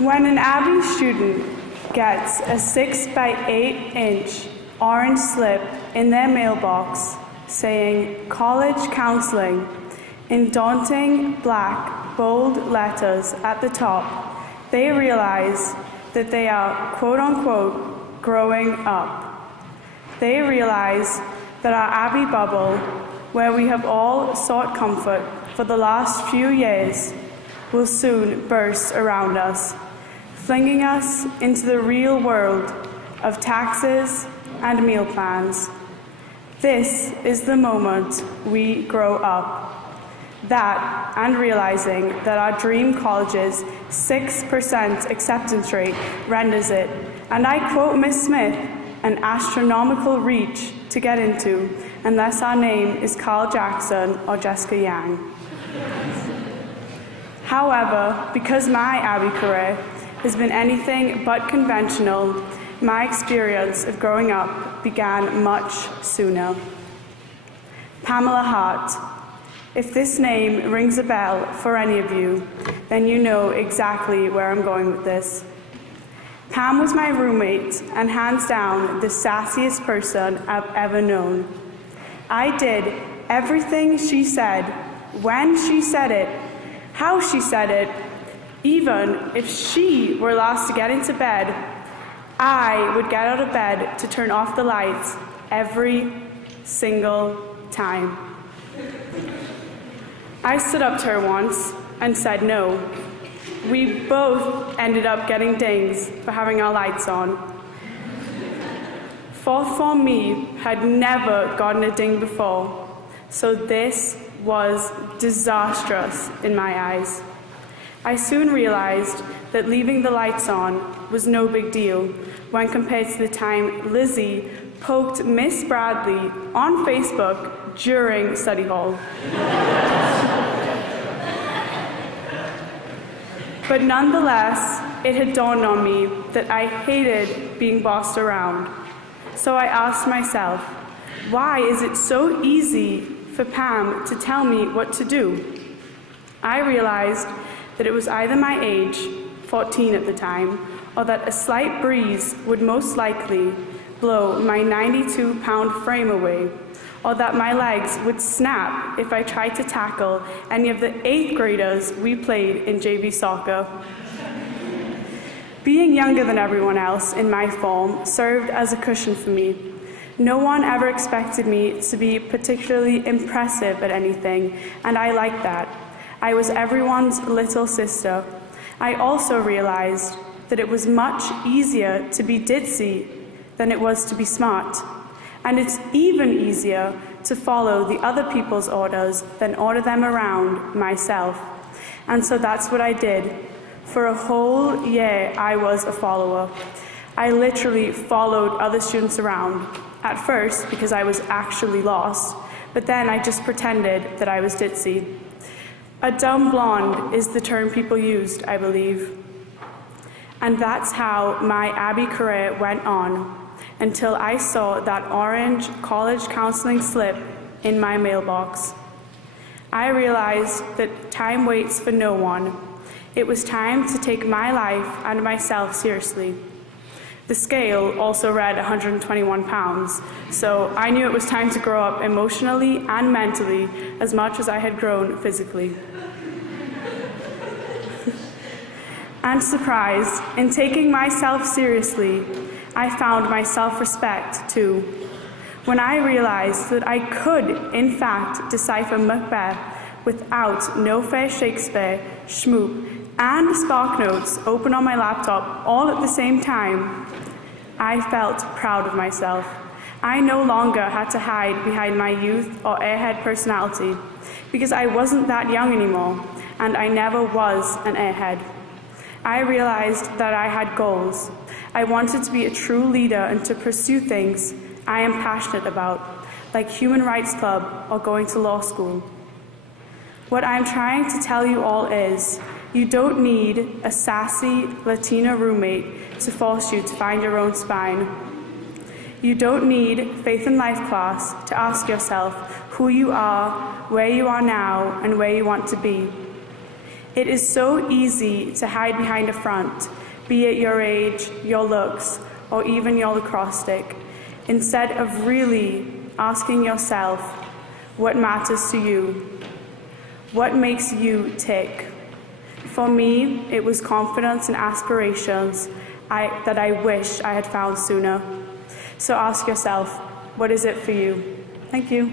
When an Abbey student gets a 6 by 8 inch orange slip in their mailbox saying college counseling in daunting black bold letters at the top, they realize that they are quote-unquote growing up. They realize that our Abbey bubble, where we have all sought comfort for the last few years, will soon burst around us, flinging us into the real world of taxes and meal plans. This is the moment we grow up. That, and realizing that our dream college's 6% acceptance rate renders it, and I quote Miss Smith, an astronomical reach to get into unless our name is Carl Jackson or Jessica Yang. However, because my Abbey career has been anything but conventional, my experience of growing up began much sooner. Pamela Hart. If this name rings a bell for any of you, then you know exactly where I'm going with this. Pam was my roommate and hands down the sassiest person I've ever known. I did everything she said, when she said it, how she said it. Even if she were last to get into bed, I would get out of bed to turn off the lights every single time. I stood up to her once and said no. We both ended up getting dings for having our lights on. Fourth form me had never gotten a ding before, so this was disastrous in my eyes. I soon realized that leaving the lights on was no big deal when compared to the time Lizzie poked Miss Bradley on Facebook during study hall. But nonetheless, it had dawned on me that I hated being bossed around. So I asked myself, why is it so easy for Pam to tell me what to do? I realized that it was either my age, 14 at the time, or that a slight breeze would most likely blow my 92-pound frame away, or that my legs would snap if I tried to tackle any of the 8th graders we played in JV soccer. Being younger than everyone else in my form served as a cushion for me. No one ever expected me to be particularly impressive at anything, and I liked that. I was everyone's little sister. I also realized that it was much easier to be ditzy than it was to be smart. And it's even easier to follow the other people's orders than order them around myself. And so that's what I did. For a whole year, I was a follower. I literally followed other students around. At first, because I was actually lost, but then I just pretended that I was ditzy. A dumb blonde is the term people used, I believe. And that's how my Abbey career went on, until I saw that orange college counseling slip in my mailbox. I realized that time waits for no one. It was time to take my life and myself seriously. The scale also read 121 pounds, so I knew it was time to grow up emotionally and mentally as much as I had grown physically. And surprised, in taking myself seriously, I found my self-respect too. When I realized that I could, in fact, decipher Macbeth without No Fair Shakespeare, Schmoop, and SparkNotes open on my laptop all at the same time, I felt proud of myself. I no longer had to hide behind my youth or airhead personality, because I wasn't that young anymore, and I never was an airhead. I realized that I had goals. I wanted to be a true leader and to pursue things I am passionate about, like Human Rights Club or going to law school. What I'm trying to tell you all is, you don't need a sassy Latina roommate to force you to find your own spine. You don't need Faith and Life class to ask yourself who you are, where you are now, and where you want to be. It is so easy to hide behind a front, be it your age, your looks, or even your lacrosse stick, instead of really asking yourself what matters to you, what makes you tick. For me, it was confidence and aspirations that I wish I had found sooner. So ask yourself, what is it for you? Thank you.